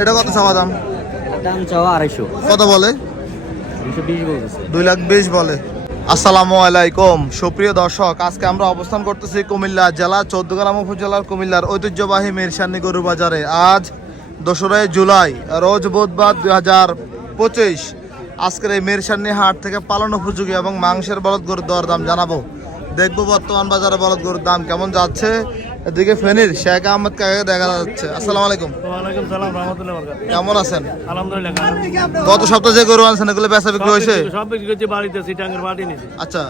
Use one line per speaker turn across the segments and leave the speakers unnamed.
এটা কত চাওয়া দাম?
দাম চাওয়া আড়াইশো।
কত বলে? দুই লাখ বিশ বলে। আসসালামু আলাইকুম। সুপ্রিয় দর্শক আজকে আমরা অবস্থান করতেছি কুমিল্লা জেলা চৌদ্দগ্রাম উপজেলার কুমিল্লার ঐতিহ্যবাহী মিরসানি গরু বাজারে। আজ দোসরাই জুলাই রোজ বুধবার দুই হাজার পঁচিশ। আজকের এই মিরসানি হাট থেকে পালন উপযোগী এবং মাংসের বলদ গরুর দর দাম জানাব। দেখব বর্তমান বাজারে বলদ গরুর দাম কেমন যাচ্ছে। এদিকে ফেনীর শেখ আহমদ কাকে দেখা যাচ্ছে। আসসালামু আলাইকুম।
ওয়ালাইকুম সালাম রহমতুল্লাহ
কেমন আছেন?
আলহামদুলিল্লাহ
গত সপ্তাহে যে গরু আনছেন এগুলো বেচা বিক্রি হয়েছে?
সব বিক্রি করছি বাড়িতে সিটাঙ্গের বাড়ি নিয়েছি।
আচ্ছা।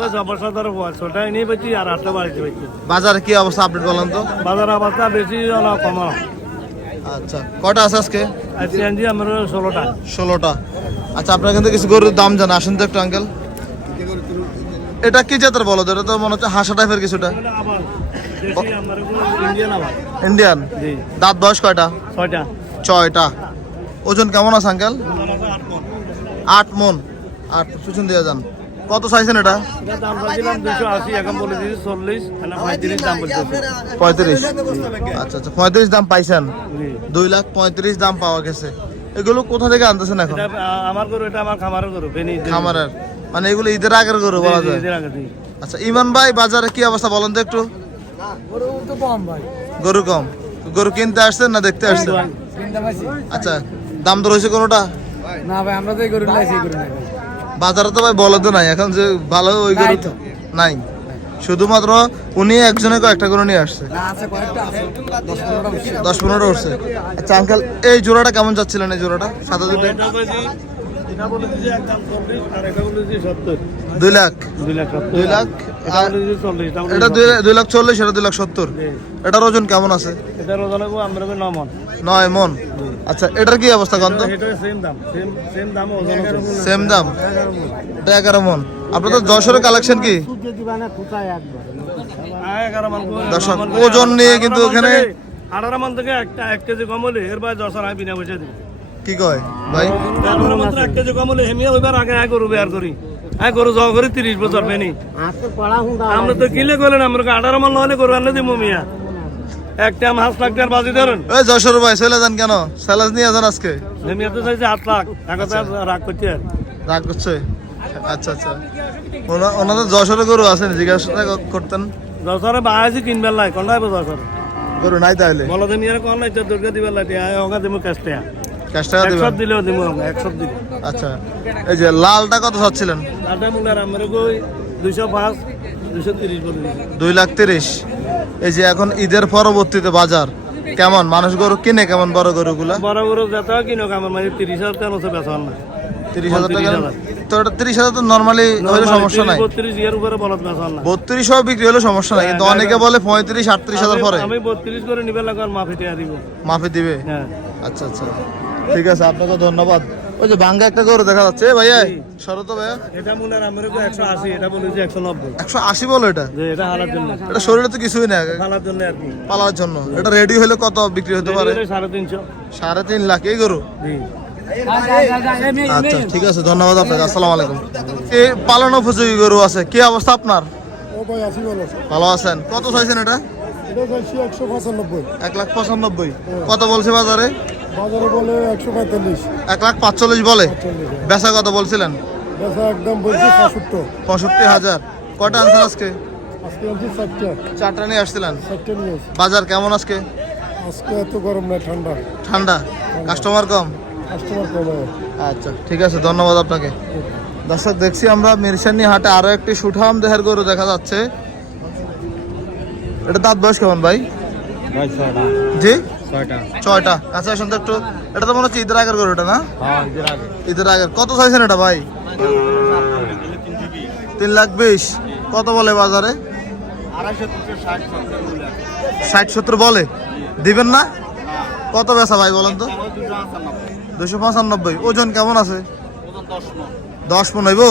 ওই জবর সদর ছটায় নিয়ে পেয়েছি আর আটটা বাড়িতে পেয়েছি
বাজারে কি অবস্থা আপডেট বলেন তো?
বাজার অবস্থা বেশি না কম
আচ্ছা। কটা আছে আজকে?
আর সিএনজি আমার ষোলোটা।
ষোলোটা। আচ্ছা আপনার কিন্তু কিছু গরুর দাম জানা আসেন তো একটু আঙ্কেল। এটা কি জাতের বলো? এটা তো মনে হচ্ছে হাসা টাইপের কিছুটা।
ইন্ডিয়ান
দাঁত বয়স কয়টা?
ছয়টা।
ছয়টা। ওজন কেমন আছে আঙ্কেল
আট
মন। আট পিছন দিয়ে যান। কত চাইছেন এটা?
পঁয়ত্রিশ
আচ্ছা আচ্ছা। পঁয়ত্রিশ দাম পাইছেন? দুই লাখ পঁয়ত্রিশ দাম পাওয়া গেছে। এগুলো কোথা থেকে আনতেছেন এখন?
আমার গরু এটা আমার খামারের গরু
খামারের। মানে এগুলো ঈদের আগের গরু বলা যায়। আচ্ছা ইমান ভাই বাজারে কি অবস্থা বলেন তো একটু? গরু কম গরু কিনতে আসছেন না দেখতে আসছেন? আচ্ছা দাম দর হয়েছে কোনোটা?
না ভাই আমরা তো এই গরু লাইছি গরু নাই
বাজারে তো ভাই বলে তো নাই এখন যে ভালো ওই গরু নাই শুধুমাত্র উনি একজনে কয়েকটা গরু নিয়ে আসছে।
দশ পনেরোটা উঠছে।
আচ্ছা আঙ্কেল এই জোড়াটা কেমন যাচ্ছিলেন? এই জোড়াটা? সাদা দুটো?
এটা
দুই লাখ।
দুই লাখ
দুই লাখ।
চল্লিশ
দুই লাখ সত্তর। এটার ওজন কেমন আছে?
এটার ওজন আমরা নয় মন।
নয় মন। আচ্ছা এটার কি অবস্থা কন্ত?
এটা সেম দাম। সেম সেম দাম ওজন আছে
সেম দাম। এটা এগারো মন। আপনার তো যশোরের কালেকশন কি? ওজন নিয়ে কিন্তু ওখানে-
আঠারো মন থেকে একটা এক কেজি কম হলে এর বাইরে দশ আমি বিনা পয়সা দিই
কি কয়? ভাই?
আগে গরু বের করি। তিরিশ বছর পেনি আমরা তো কিলে করলেন আমরা আঠারো মন নহলে গরু আনলে দিব মিয়া। একটা হাঁস লাখ টাকার বাজি ধরেন।
ওই যশোর ভাই চলে যান কেন? স্যালাজ নিয়ে যান আজকে।
হেমিয়া তো চাইছে আট লাখ এখন রাগ করছে
রাগ করছে? আচ্ছা আচ্ছা। ওনা- ওনাদের যশোরে গরু আছেন জিজ্ঞাসা করতেন।
দশরে বাহাইছি কিনবার লাই কোন রাইব দশরে
গরু নাই তাহলে।
বলো তুমি এর কোন নাই দুর্গা দিবার লাই ওগা দিমু কাস্তে
ক্যাশ টাকা দিবেন?
দিলেও দিমু একশো দিলে।
আচ্ছা এই যে লালটা কত চাচ্ছিলেন?
মুলার আমরা কই বলে
দুই লাখ তিরিশ। এই যে এখন ঈদের পরবর্তীতে বাজার কেমন? মানুষ গরু কিনে কেমন বড় গরুগুলা?
বড় বড় যত আমার মানে তিরিশ হাজার টাকা হচ্ছে বেচা না
তিরিশ হাজার টাকা তো এটা তিরিশ হাজার তো নর্মালি হলে সমস্যা নাই।
বত্রিশ ইয়ার উপরে বলত বেচা না।
বত্রিশ সহ বিক্রি হলে সমস্যা নাই কিন্তু অনেকে বলে পঁয়ত্রিশ আটত্রিশ হাজার পরে।
আমি বত্রিশ করে নিবে লাগবে আর মাফি টিয়া দিব।
মাফি দিবে?
হ্যাঁ।
আচ্ছা আচ্ছা। ঠিক আছে আপনাকে ধন্যবাদ। ওই যে ভাঙ্গা একটা গরু দেখা যাচ্ছে। ভাইয়া সরো তো ভাইয়া।
এটা মুলার আমার কই একশো আশি এটা বলেছি একশো নব্বই।
একশো আশি বলো এটা?
যে এটা হালার জন্য।
এটা শরীরে তো কিছুই না
হালার জন্য আর কি।
পালার জন্য। এটা রেডি হলে কত বিক্রি হতে পারে?
এটা সাড়ে তিনশো।
সাড়ে তিন লাখ। এই গরু?
জি।
আচ্ছা ঠিক আছে ধন্যবাদ আপনাকে। আসসালামু আলাইকুম। এই পালন উপযোগী গরু আছে। কি অবস্থা আপনার?
ও ভাই বলো
ভালো। আছেন। কত চাইছেন এটা?
এটা
এক লাখ পঁচানব্বই। কত বলছে বাজারে?
বাজারে বলে একশো পঁয়তাল্লিশ।
এক লাখ পাঁচচল্লিশ বলে? বেচা কত বলছিলেন?
বেচা একদম বলছি পঁয়সত্তর
পঁয়ষট্টি হাজার। কটা আনছেন আজকে?
আজকে চারটে।
চারটা নিয়ে আসছিলেন? বাজার কেমন আজকে?
আজকে এত গরম নাই ঠান্ডা।
ঠান্ডা? কাস্টমার কম?
কাস্টমার কমে
আচ্ছা ঠিক আছে ধন্যবাদ আপনাকে। দর্শক দেখছি আমরা মিরসানি হাটে আরও একটি সুঠাম দেহের গরু দেখা যাচ্ছে। এটা দাঁত বয়স কেমন ভাই? জি?
ছয়টা।
ছয়টা। কাছে আসুন তো একটু এটা তো মনে হচ্ছে ঈদের আগের গরু এটা না?
হ্যাঁ আগে
ঈদের আগের। কত চাইছেন এটা ভাই? তিন লাখ বিশ। কত বলে বাজারে? ষাট সত্তর বলে। দিবেন না? কত বেচা ভাই বলেন তো? দুশো পঁচানব্বই। ওজন কেমন আছে? দশ মন হইব?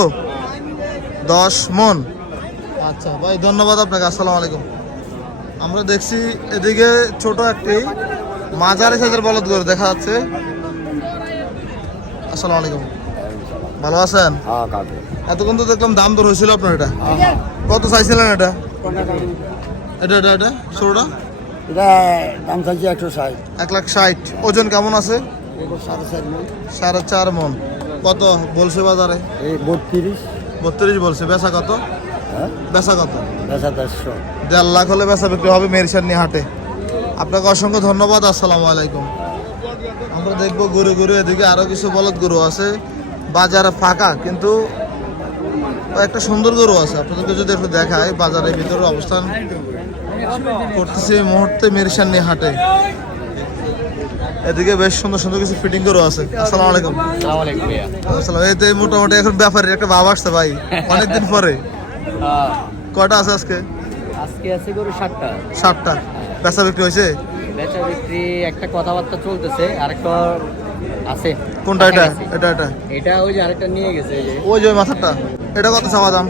দশ মন। আচ্ছা ভাই ধন্যবাদ আপনাকে। আসসালামু আলাইকুম। আমরা দেখছি এদিকে ছোট একটি মাঝারি সাইজের বলদ গরু দেখা যাচ্ছে। আসসালামু আলাইকুম। ভালো আছেন?
হ্যাঁ
এতক্ষণ তো দেখলাম দাম দর হয়েছিল আপনার এটা। কত চাইছিলেন এটা? এটা এটা এটা ষোলোটা
এটা দাম চাইছে একশো ষাট।
এক লাখ ষাট। ওজন কেমন আছে?
সাড়ে চার মন।
কত বলছে বাজারে?
বত্রিশ।
বত্রিশ বলছে। বেচা কত?
হ্যাঁ।
বেচা কত?
বেচা দেড়শো
দেড় লাখ হলে বেচা বিক্রি হবে মেরিসান্নি হাটে আপনাকে অসংখ্য ধন্যবাদ আসসালামু আলাইকুম। আমরা দেখব গরু গরু এদিকে আরও কিছু বলদ গরু আছে। বাজারে ফাঁকা কিন্তু একটা সুন্দর গরু আছে। আপনাদেরকে যদি একটু দেখায় বাজারের ভিতরে অবস্থান করতেছে এই মুহূর্তে মেরিসান্নি হাটে এদিকে বেশ সুন্দর সুন্দর কিছু ফিটিং গরু আছে। আসসালামু আলাইকুম। আসসালাম এই তো মোটামুটি এখন ব্যাপারে একটা ভাব আসছে ভাই অনেকদিন পরে। কয়টা আছে আজকে?
আজকে আছে গরু সাতটা।
ষাটটা বেচা বিক্রি হয়েছে?
বেচা বিক্রি একটা কথাবার্তা চলতেছে আরেকটা আছে।
কোনটা এটা। এটা এটা।
এটা ওই যে আরেকটা নিয়ে গেছে
ওই যে মাথাটা। এটা কত চাওয়া দাম?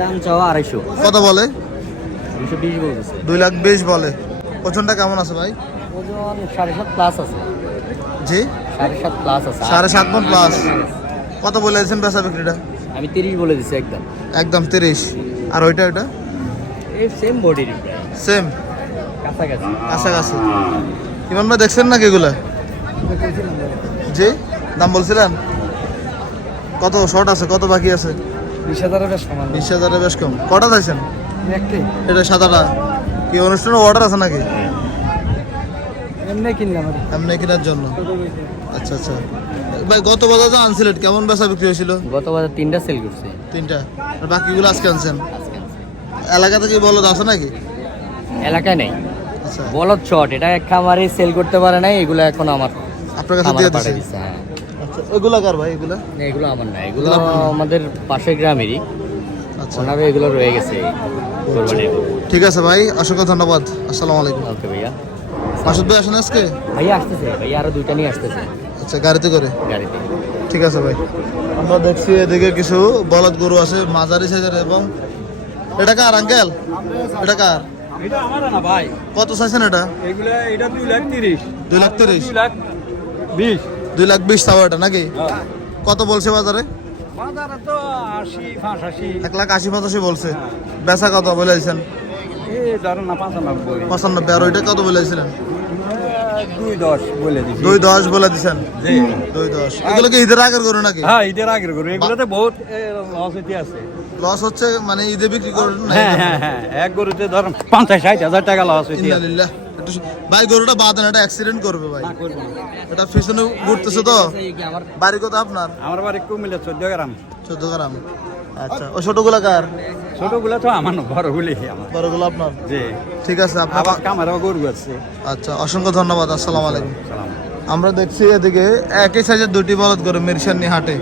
দাম চাওয়া আড়াইশো।
কত বলে?
দুশো বিশ বলতেছে।
দুই লাখ বিশ বলে। ওজনটা কেমন আছে ভাই?
ওজন সাড়ে সাত প্লাস আছে।
জি?
সাড়ে সাত প্লাস আছে।
সাড়ে সাত মন প্লাস কত বলে দিয়েছেন বেচা বিক্রিটা?
আমি তিরিশ বলে দিছি একদম।
একদম তিরিশ। আর ওইটা ওইটা?
এই সেম বডির
সেম
কাছাকাছি।
কাছাকাছি। ইমান ভাই দেখছেন নাকি এগুলা? জি দাম বলছিলেন? কত শর্ট আছে কত বাকি আছে?
বিশ হাজারের বেশ সমান
বিশ হাজারের বেশ কম। কটা চাইছেন? এটা সাদাটা কি অনুষ্ঠানে অর্ডার আছে নাকি?
এমনি কিনলাম।
এমনি কেনার জন্য। আচ্ছা আচ্ছা। ভাই গত বছর তো আনছিলেন কেমন বেচা বিক্রি হয়েছিল?
গত বছর তিনটা সেল করছে।
তিনটা। আর বাকিগুলো আজকে আনছেন? এলাকাতে কি বলদ আছে নাকি?
এলাকায় নেই।
আচ্ছা।
বলদ শর্ট এটা এক খামারে সেল করতে পারে নাই এগুলো এখন আমার
আপনার কাছে দিয়ে
দিচ্ছে হ্যাঁ।
আচ্ছা এগুলা কার ভাই এগুলা?
না, এগুলো আমার না এগুলো
এগুলো
আমাদের পাশের গ্রামেরই।
আচ্ছা।
ওনারে এগুলো রয়ে গেছে
ঠিক আছে ভাই অসংখ্য ধন্যবাদ। আসসালামু আলাইকুম।
ওকে ভাইয়া।
মাসুদ ভাই আসেন আজকে?
ভাইয়া আসতেছে ভাইয়া আরও দুইটা নিয়ে আসতেছে।
আচ্ছা গাড়িতে করে?
গাড়িতে।
ঠিক আছে ভাই। আমরা দেখছি এদিকে কিছু বলদ গরু আছে মাঝারি সাইজের এবং এটা কার আঙ্কেল এটা কার?
এটা আমার না ভাই।
কত চাইছেন এটা?
এগুলো এটা লাখ তিরিশ।
দুই লাখ তিরিশ?
লাখ বিশ।
দুই লাখ বিশ তাও এটা নাকি? কত বলছে বাজারে?
বাজারে তো আশি পাঁচাশি।
এক লাখ আশি পঁচাশি বলছে। বেচা কত বলে দিয়েছেন?
এই ধরেন না পাঁচানব্বই।
পঁচানব্বই। আর ওইটা কত বলে দিয়েছিলেন?
দুই দশ বলে দিছি।
দুই দশ বলে দিয়েছেন দুই দশ। এগুলো কি ঈদের আগের গরু নাকি?
হ্যাঁ ঈদের আগের গরু। এগুলোতে বহুত লস হইতে আছে।
লস হচ্ছে মানে ঈদে বিক্রি করুন
হ্যাঁ হ্যাঁ হ্যাঁ। এক গরুতে ধরেন পঞ্চাশ ষাট হাজার টাকা লস হইতে
ভাই গরুটা বাঁধেন এটা অ্যাক্সিডেন্ট করবে ভাই। এটা পিছনে ঘুরতেছে তো? বাড়ি কত আপনার?
আমার বাড়ি কুমিল্লা চোদ্দ গ্রাম।
চোদ্দ গ্রাম। আচ্ছা ওই ছোটগুলা কার
ছোটগুলো তো আমার বড়গুলি আমার।
বড়গুলো আপনার?
জি।
ঠিক আছে আপনার
আবার গরু আছে।
আচ্ছা অসংখ্য ধন্যবাদ আসসালামু আলাইকুম। আমরা দেখছি এদিকে একই সাইজের দুটি বলদ করে মিরসানি হাটে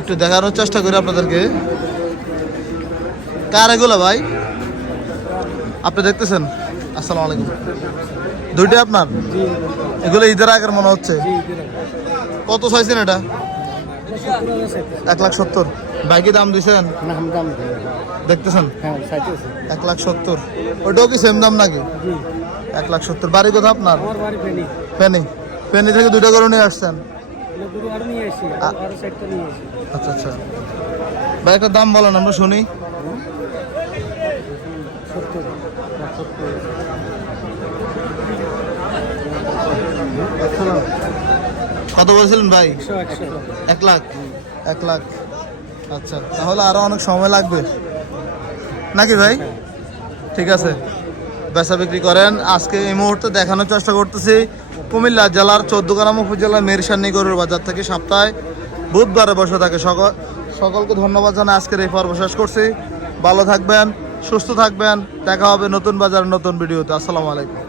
একটু দেখানোর চেষ্টা করি আপনাদেরকে। কার এগুলো ভাই? আপনি দেখতেছেন? আসসালামু আলাইকুম। দুইটি আপনার? এগুলো ঈদের আগের মনে হচ্ছে। কত চাইছেন এটা? এক লাখ সত্তর। বাইকি দাম দিছেন? দেখতেছেন?
হ্যাঁ
এক লাখ সত্তর। ওইটাও কি সেম দাম নাকি? এক লাখ সত্তর। বাড়ি কোথাও আপনার?
ফেনি।
ফেনি। থেকে দুইটা করে নিয়ে আসছেন?
দুটো
আচ্ছা আচ্ছা। একটা দাম বলেন আমরা শুনি। কত বলছিলেন ভাই? এক লাখ? এক লাখ। আচ্ছা তাহলে আরও অনেক সময় লাগবে। নাকি ভাই? ঠিক আছে। বেচা বিক্রি করেন। আজকে এই মুহূর্তে দেখানোর চেষ্টা করতেছি। কুমিল্লা জেলার চৌদ্দগ্রাম উপজেলার মেরসান্নি গরুর বাজার থেকে সপ্তাহে বুধবারে বসে থাকে সকল সকলকে ধন্যবাদ জানাই। আজকের এই পর্ব শেষ করছি। ভালো থাকবেন সুস্থ থাকবেন। দেখা হবে নতুন বাজার নতুন ভিডিওতে। আসসালামু আলাইকুম।